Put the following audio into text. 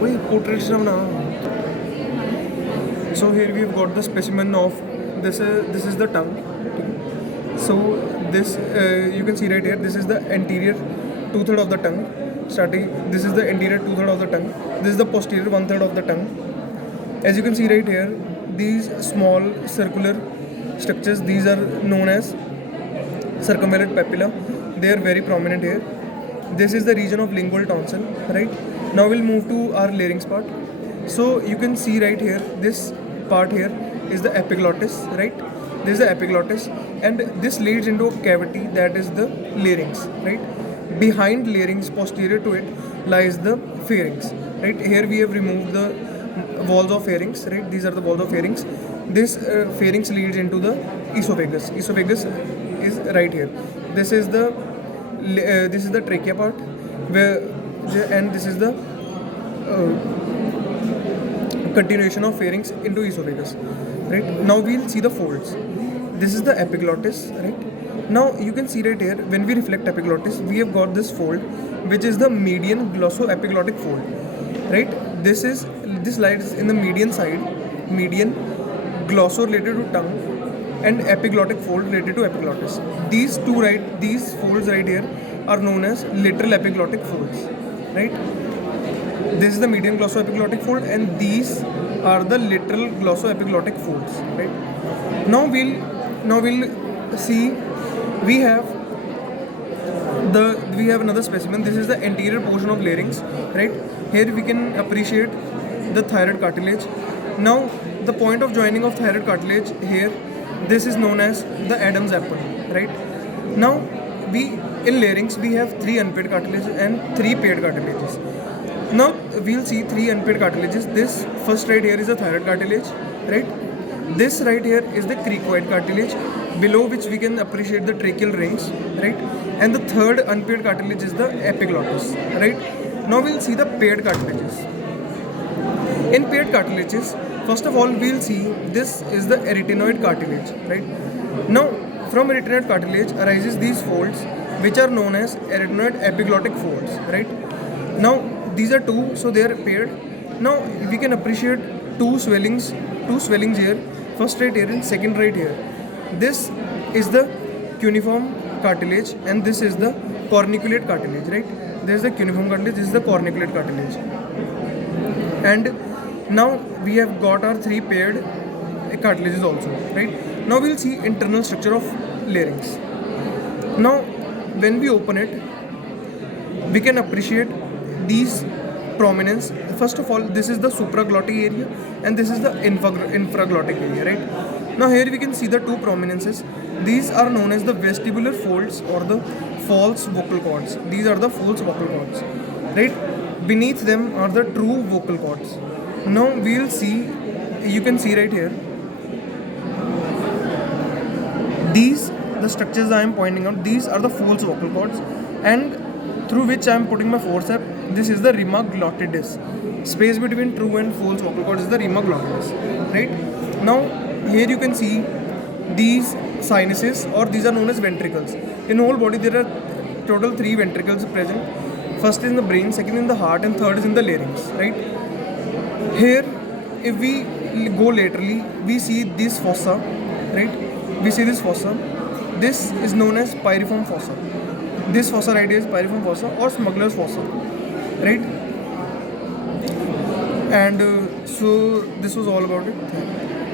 Wait, portraits now. So here we've got the specimen of this is the tongue. So this you can see right here. This is the anterior 2/3 of the tongue. Starting, this is the anterior 2/3 of the tongue. This is the posterior 1/3 of the tongue. As you can see right here, these small circular structures, these are known as circumvallate papilla. They are very prominent here. This is the region of lingual tonsil, right? Now we'll move to our larynx part. So you can see right here, this part here is the epiglottis, right? This is the epiglottis, and this leads into a cavity that is the larynx, right? Behind larynx, posterior to it, lies the pharynx, right? Here we have removed the walls of pharynx, right? These are the walls of pharynx. This pharynx leads into the esophagus. Esophagus is right here. This is the trachea part, and this is the continuation of pharynx into esophagus, right? Now we'll see the folds. This is the epiglottis, right? Now you can see right here, when we reflect epiglottis, we have got this fold, which is the median glossoepiglottic fold, right? This lies in the median side, median glosso related to tongue, and epiglottic fold related to epiglottis. These folds right here are known as lateral epiglottic folds, right? This is the median glossoepiglottic fold, and these are the lateral glossoepiglottic folds, right? Now we'll see we have another specimen. This is the anterior portion of larynx, right? Here we can appreciate the thyroid cartilage. Now the point of joining of thyroid cartilage here, this is known as the Adam's apple, right? Now in larynx we have 3 unpaired cartilages and 3 paired cartilages. Now we'll see 3 unpaired cartilages. This first right here is the thyroid cartilage, right? This right here is the cricoid cartilage, below which we can appreciate the tracheal rings, right? And the third unpaired cartilage is the epiglottis, right? Now we'll see the paired cartilages. In paired cartilages, first of all we'll see this is the arytenoid cartilage, right? Now from arytenoid cartilage arises these folds, which are known as arytenoid epiglottic folds, right? Now these are 2, so they are paired. Now we can appreciate two swellings here. First right here and second right here. This is the cuneiform cartilage, and this is the corniculate cartilage, right? This is the cuneiform cartilage, this is the corniculate cartilage. And now we have got our 3 paired cartilages also, right? Now we'll see internal structure of larynx. Now when we open it, we can appreciate these prominence. First of all, this is the supraglottic area, and this is the infraglottic area, right? Now here we can see the 2 prominences. These are known as the vestibular folds or the false vocal cords. These are the false vocal cords, right? Beneath them are the true vocal cords. Now we'll see, you can see right here, the structures I am pointing out, these are the false vocal cords, and through which I am putting my forceps. This is the rima glottidis. Space between true and false vocal cords is the rima glottidis, right? Now here you can see these sinuses, or these are known as ventricles. In whole body there are total 3 ventricles present. First is in the brain, second in the heart, and third is in the larynx, right? Here if we go laterally, we see this fossa, right? We see this fossa. This is known as pyriform fossa. This fossa right here is pyriform fossa or smuggler's fossa, right? And so this was all about it.